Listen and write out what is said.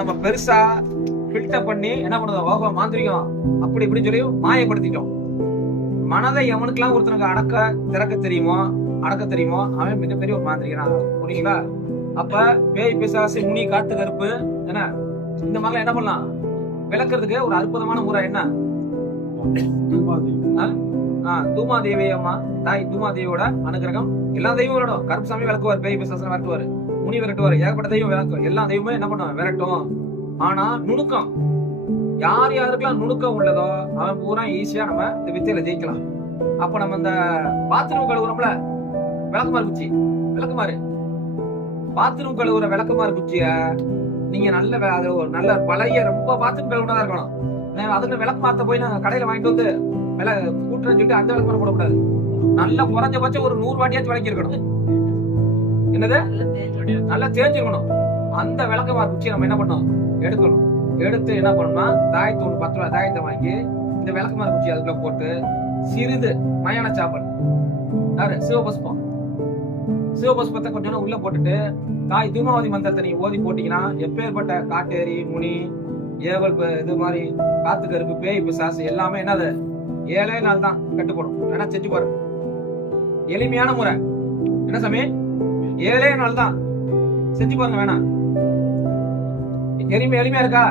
நம்ம பெருசா ஃபில்டர் பண்ணி என்ன பண்ணுவோம், மாந்திரிகம் அப்படி இப்படின்னு சொல்லி மாயப்படுத்திட்டோம். மனதை எவனுக்கெல்லாம் ஒருத்தனுக்கு திறக்க தெரியுமோ அவன் மிகப்பெரிய ஒரு மாந்திரிகன். புரியுங்களா? அப்ப பேய் பிசாசு முனி காத்து கருப்பு என்ன இந்த மாதிரிலாம் என்ன பண்ணலாம் விளக்குறதுக்கு ஒரு அற்புதமான முறை என்ன, தூமாதேவி அம்மா தாய் தூமாதேவியோட அனுகிரகம். எல்லா தெய்வம் விரட்டும். கருப்புசாமி விளக்குவார், பேய் பிசாசு விரட்டுவாரு, முனி விரட்டுவார், ஏகப்பட்ட தெய்வம் விளக்குவார். எல்லா தெய்வமே என்ன பண்ணுவான் விரட்டும். ஆனா நுணுக்கம் யார் யாருக்கெல்லாம் நுணுக்கம் உள்ளதோ அவன் பூரா ஈஸியா நம்ம இந்த வித்தையில ஜெயிக்கலாம். அப்ப நம்ம இந்த பாத்ரூம் கழுவுறோம்ல விளக்குமாறு குச்சி, பாத்ரூம் கழுவுற விளக்குமாறு குச்சிய நீங்க நல்ல பழைய ரொம்ப பாத்ரூம் கழுவுனதா இருக்கணும். அதுக்கு விளக்கு மாத்த போய் நாங்க கடையில வாங்கிட்டு வந்து கூட்டுறேன்னு சொல்லிட்டு அந்த விளக்குமாறு போடக்கூடாது. நல்ல குறைஞ்சபட்சம் ஒரு 100 வாட்டியாச்சும் விளக்கி இருக்கணும். என்னது நல்லா தேஞ்சிருக்கணும். அந்த விளக்குமாறு குச்சியை நம்ம என்ன பண்ணோம் எடுக்கணும். எடுத்து என்ன பண்ணணும்னா தாயத்தை ஒரு 10 ரூபாய் தாயத்தை வாங்கி இந்த விளக்குமாறு குச்சி அதுக்குள்ள போட்டு சிறிது மயான சாப்பல் சிவபுஷ்பத்தை கொஞ்சம் உள்ள போட்டுட்டு தாய் தூமாவதி மந்திரத்தை நீங்க ஓதி போட்டீங்கன்னா எப்பேற்பட்ட காட்டேரி முனி ஏவல் இது மாதிரி காத்து கருப்பு பேய் பிசாசு எல்லாமே என்னது 7 நாள் தான் கட்டுப்படும். வேணா செஞ்சு பாருங்க. எளிமையான முறை என்ன சாமி, 7 நாள் தான் செஞ்சு பாருங்க. வேணா எளிமையா இருக்கா?